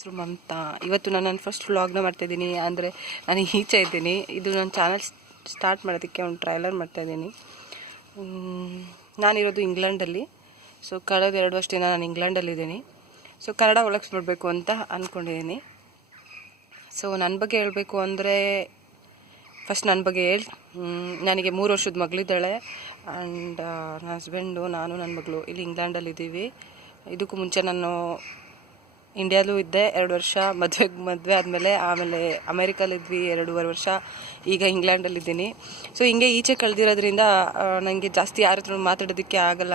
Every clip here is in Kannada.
ಹೆಸರು ಮಮತಾ. ಇವತ್ತು ನಾನು ನನ್ನ ಫಸ್ಟ್ ವ್ಲಾಗ್ನ ಮಾಡ್ತಾಯಿದ್ದೀನಿ. ಅಂದರೆ ನಾನು ಈಚೆ ಇದ್ದೀನಿ. ಇದು ನನ್ನ ಚಾನಲ್ ಸ್ಟಾರ್ಟ್ ಮಾಡೋದಕ್ಕೆ ಒಂದು ಟ್ರೈಲರ್ ಮಾಡ್ತಾಯಿದ್ದೀನಿ. ನಾನಿರೋದು ಇಂಗ್ಲೆಂಡಲ್ಲಿ. ಸೊ ಕಳೆದ 2 ವರ್ಷದಿಂದ ನಾನು ಇಂಗ್ಲೆಂಡಲ್ಲಿದ್ದೀನಿ. ಸೊ ಕನ್ನಡ ಒಳಗಿಸ್ಬಿಡ್ಬೇಕು ಅಂತ ಅಂದ್ಕೊಂಡಿದ್ದೀನಿ. ಸೊ ನನ್ನ ಬಗ್ಗೆ ಹೇಳಬೇಕು ಅಂದರೆ ಫಸ್ಟ್ ನನ್ನ ಬಗ್ಗೆ ನನಗೆ 3 ವರ್ಷದ ಮಗಳಿದ್ದಾಳೆ. ಆ್ಯಂಡ್ ನನ್ನ ಹಸ್ಬೆಂಡು, ನಾನು, ನನ್ನ ಮಗಳು ಇಲ್ಲಿ ಇಂಗ್ಲೆಂಡಲ್ಲಿದ್ದೀವಿ. ಇದಕ್ಕೂ ಮುಂಚೆ ನಾನು ಇಂಡಿಯಾದಲ್ಲೂ ಇದ್ದೆ 2 ವರ್ಷ. ಮದುವೆ ಆದಮೇಲೆ ಅಮೇರಿಕಲ್ಲಿದ್ವಿ 2.5 ವರ್ಷ. ಈಗ ಇಂಗ್ಲೆಂಡಲ್ಲಿದ್ದೀನಿ. ಸೊ ಹಿಂಗೆ ಈಚೆ ಕಳೆದಿರೋದ್ರಿಂದ ನನಗೆ ಜಾಸ್ತಿ ಯಾರ ಹತ್ರ ಮಾತಾಡೋದಕ್ಕೆ ಆಗಲ್ಲ.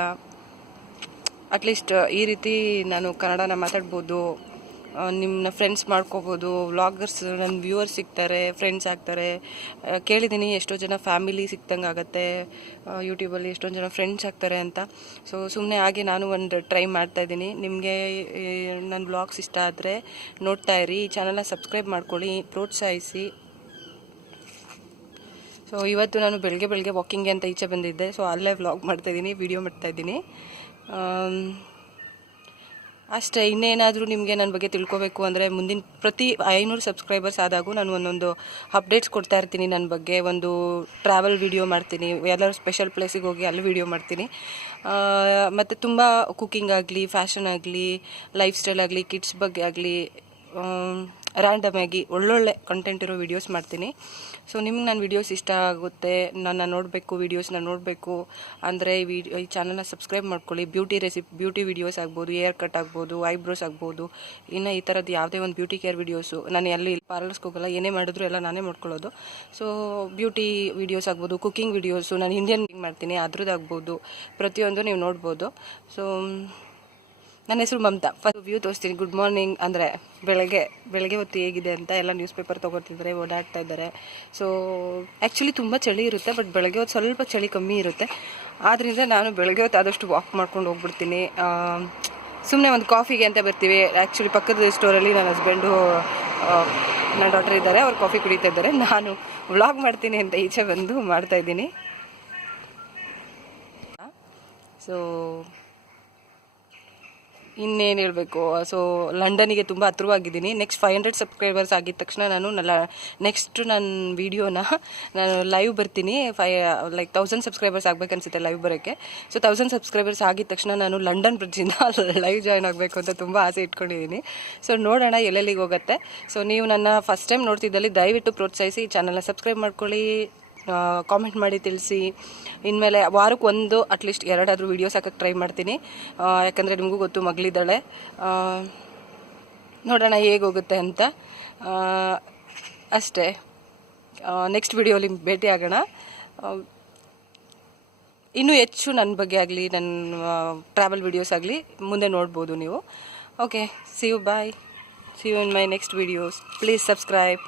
ಅಟ್ಲೀಸ್ಟ್ ಈ ರೀತಿ ನಾನು ಕನ್ನಡನ ಮಾತಾಡ್ಬೋದು, ನಿಮ್ಮನ್ನ ಫ್ರೆಂಡ್ಸ್ ಮಾಡ್ಕೋಬೋದು. ವ್ಲಾಗರ್ಸ್ ನನ್ನ ವ್ಯೂವರ್ಸ್ ಸಿಗ್ತಾರೆ, ಫ್ರೆಂಡ್ಸ್ ಆಗ್ತಾರೆ. ಕೇಳಿದ್ದೀನಿ ಎಷ್ಟೋ ಜನ ಫ್ಯಾಮಿಲಿ ಸಿಕ್ದಂಗೆ ಆಗುತ್ತೆ ಯೂಟ್ಯೂಬಲ್ಲಿ, ಎಷ್ಟೊಂದು ಜನ ಫ್ರೆಂಡ್ಸ್ ಆಗ್ತಾರೆ ಅಂತ. ಸೊ ಸುಮ್ಮನೆ ಹಾಗೆ ನಾನು ಒಂದು ಟ್ರೈ ಮಾಡ್ತಾಯಿದ್ದೀನಿ. ನಿಮಗೆ ನನ್ನ ವ್ಲಾಗ್ಸ್ ಇಷ್ಟ ಆದರೆ ನೋಡ್ತಾ ಇರಿ. ಈ ಚಾನಲ್ನ ಸಬ್ಸ್ಕ್ರೈಬ್ ಮಾಡ್ಕೊಳ್ಳಿ, ಪ್ರೋತ್ಸಾಹಿಸಿ. ಸೊ ಇವತ್ತು ನಾನು ಬೆಳಗ್ಗೆ ವಾಕಿಂಗ್ಗೆ ಅಂತ ಈಚೆ ಬಂದಿದ್ದೆ. ಸೊ ಅಲ್ಲೇ ವ್ಲಾಗ್ ಮಾಡ್ತಾಯಿದ್ದೀನಿ, ವಿಡಿಯೋ ಮಾಡ್ತಾಯಿದ್ದೀನಿ ಅಷ್ಟೇ. ಇನ್ನೇನಾದರೂ ನಿಮಗೆ ನನ್ನ ಬಗ್ಗೆ ತಿಳ್ಕೊಬೇಕು ಅಂದರೆ ಮುಂದಿನ ಪ್ರತಿ 500 ಸಬ್ಸ್ಕ್ರೈಬರ್ಸ್ ಆದಾಗೂ ನಾನು ಒಂದೊಂದು ಅಪ್ಡೇಟ್ಸ್ ಕೊಡ್ತಾ ಇರ್ತೀನಿ. ನನ್ನ ಬಗ್ಗೆ ಒಂದು ಟ್ರಾವೆಲ್ ವಿಡಿಯೋ ಮಾಡ್ತೀನಿ, ಎಲ್ಲರೂ ಸ್ಪೆಷಲ್ ಪ್ಲೇಸಿಗೆ ಹೋಗಿ ಅಲ್ಲಿ ವಿಡಿಯೋ ಮಾಡ್ತೀನಿ. ಮತ್ತು ತುಂಬ ಕುಕ್ಕಿಂಗ್ ಆಗಲಿ, ಫ್ಯಾಷನ್ ಆಗಲಿ, ಲೈಫ್ ಸ್ಟೈಲ್ ಆಗಲಿ, ಕಿಡ್ಸ್ ಬಗ್ಗೆ ಆಗಲಿ, ರ್ಯಾಂಡಮ್ ಆಗಿ ಒಳ್ಳೊಳ್ಳೆ ಕಂಟೆಂಟ್ ಇರೋ ವೀಡಿಯೋಸ್ ಮಾಡ್ತೀನಿ. ಸೊ ನಿಮ್ಗೆ ನನ್ನ ವೀಡಿಯೋಸ್ ಇಷ್ಟ ಆಗುತ್ತೆ, ನನ್ನ ನೋಡಬೇಕು, ವೀಡಿಯೋಸ್ನ ನೋಡಬೇಕು ಅಂದರೆ ಈ ಚಾನಲ್ನ ಸಬ್ಸ್ಕ್ರೈಬ್ ಮಾಡ್ಕೊಳ್ಳಿ. ಬ್ಯೂಟಿ ವೀಡಿಯೋಸ್ ಆಗ್ಬೋದು, ಏರ್ ಕಟ್ ಆಗ್ಬೋದು, ಐಬ್ರೋಸ್ ಆಗ್ಬೋದು, ಇನ್ನು ಈ ಥರದ್ದು ಯಾವುದೇ ಒಂದು ಬ್ಯೂಟಿ ಕೇರ್ ವೀಡಿಯೋಸು. ನಾನು ಎಲ್ಲಿ ಪಾರ್ಲರ್ಸ್ಗೆ ಹೋಗಲ್ಲ, ಏನೇ ಮಾಡಿದ್ರು ಎಲ್ಲ ನಾನೇ ಮಾಡ್ಕೊಳ್ಳೋದು. ಸೊ ಬ್ಯೂಟಿ ವೀಡಿಯೋಸ್ ಆಗ್ಬೋದು, ಕುಕ್ಕಿಂಗ್ ವೀಡಿಯೋಸು, ನಾನು ಇಂಡಿಯನ್ ಕುಕಿಂಗ್ ಮಾಡ್ತೀನಿ, ಅದ್ರದ್ದಾಗ್ಬೋದು, ಪ್ರತಿಯೊಂದು ನೀವು ನೋಡ್ಬೋದು. ಸೊ ನನ್ನ ಹೆಸರು ಮಮತಾ. ಫಸ್ಟ್ ವ್ಯೂ ತೋರಿಸ್ತೀನಿ. ಗುಡ್ ಮಾರ್ನಿಂಗ್ ಅಂದರೆ ಬೆಳಗ್ಗೆ ಹೊತ್ತು ಹೇಗಿದೆ ಅಂತ ಎಲ್ಲ ನ್ಯೂಸ್ ಪೇಪರ್ ತೊಗೊತಿದ್ದಾರೆ, ಓಡಾಡ್ತಾ ಇದ್ದಾರೆ. ಸೊ ಆ್ಯಕ್ಚುಲಿ ತುಂಬ ಚಳಿ ಇರುತ್ತೆ, ಬಟ್ ಬೆಳಗ್ಗೆ ಹೊತ್ತು ಸ್ವಲ್ಪ ಚಳಿ ಕಮ್ಮಿ ಇರುತ್ತೆ. ಆದ್ದರಿಂದ ನಾನು ಬೆಳಗ್ಗೆ ಹೊತ್ತು ಆದಷ್ಟು ವಾಕ್ ಮಾಡ್ಕೊಂಡು ಹೋಗ್ಬಿಡ್ತೀನಿ. ಸುಮ್ಮನೆ ಒಂದು ಕಾಫಿಗೆ ಅಂತ ಬರ್ತೀವಿ. ಆ್ಯಕ್ಚುಲಿ ಪಕ್ಕದ ಸ್ಟೋರಲ್ಲಿ ನನ್ನ ಹಸ್ಬೆಂಡು, ನನ್ನ ಡಾಟರ್ ಇದ್ದಾರೆ, ಅವ್ರು ಕಾಫಿ ಕುಡಿತಾ ಇದ್ದಾರೆ. ನಾನು ವ್ಲಾಗ್ ಮಾಡ್ತೀನಿ ಅಂತ ಈಚೆ ಬಂದು ಮಾಡ್ತಾಯಿದ್ದೀನಿ. ಸೊ ಇನ್ನೇನು ಹೇಳಬೇಕು. ಸೊ ಲಂಡನಿಗೆ ತುಂಬ ಹತ್ರವಾಗಿದ್ದೀನಿ. ನೆಕ್ಸ್ಟ್ 500 ಸಬ್ಸ್ಕ್ರೈಬರ್ಸ್ ಆಗಿದ ತಕ್ಷಣ ನೆಕ್ಸ್ಟ್ ನನ್ನ ವೀಡಿಯೋನ ನಾನು ಲೈವ್ ಬರ್ತೀನಿ. 1000 ಸಬ್ಸ್ಕ್ರೈಬರ್ಸ್ ಆಗಬೇಕನ್ಸುತ್ತೆ ಲೈವ್ ಬರೋಕ್ಕೆ. ಸೊ 1000 ಸಬ್ಸ್ಕ್ರೈಬರ್ಸ್ ಆಗಿದ ತಕ್ಷಣ ನಾನು ಲಂಡನ್ ಬ್ರಿಡ್ಜಿಂದ ಲೈವ್ ಜಾಯ್ನ್ ಆಗಬೇಕು ಅಂತ ತುಂಬ ಆಸೆ ಇಟ್ಕೊಂಡಿದ್ದೀನಿ. ಸೊ ನೋಡೋಣ ಎಲ್ಲೆಲ್ಲಿಗೆ ಹೋಗುತ್ತೆ. ಸೊ ನೀವು ನನ್ನ ಫಸ್ಟ್ ಟೈಮ್ ನೋಡ್ತಿದ್ದಲ್ಲಿ ದಯವಿಟ್ಟು ಪ್ರೋತ್ಸಾಹಿಸಿ, ಈ ಚಾನಲ್ನ ಸಬ್ಸ್ಕ್ರೈಬ್ ಮಾಡ್ಕೊಳ್ಳಿ, ಕಾಮೆಂಟ್ ಮಾಡಿ ತಿಳಿಸಿ. ಇನ್ಮೇಲೆ ವಾರಕ್ಕೆ ಒಂದು ಅಟ್ಲೀಸ್ಟ್ 2 ಆದರೂ ವೀಡಿಯೋಸ್ ಹಾಕೋಕ್ಕೆ ಟ್ರೈ ಮಾಡ್ತೀನಿ. ಯಾಕಂದರೆ ನಿಮಗೂ ಗೊತ್ತು ಮಗಳಿದ್ದಾಳೆ. ನೋಡೋಣ ಹೇಗೆ ಹೋಗುತ್ತೆ ಅಂತ. ಅಷ್ಟೇ. ನೆಕ್ಸ್ಟ್ ವೀಡಿಯೋಲಿ ಭೇಟಿ ಆಗೋಣ. ಇನ್ನೂ ಹೆಚ್ಚು ನನ್ನ ಬಗ್ಗೆ ಆಗಲಿ, ನನ್ನ ಟ್ರಾವೆಲ್ ವೀಡಿಯೋಸ್ ಆಗಲಿ ಮುಂದೆ ನೋಡ್ಬೋದು ನೀವು. Okay, see you, bye. See you in my next videos. Please subscribe.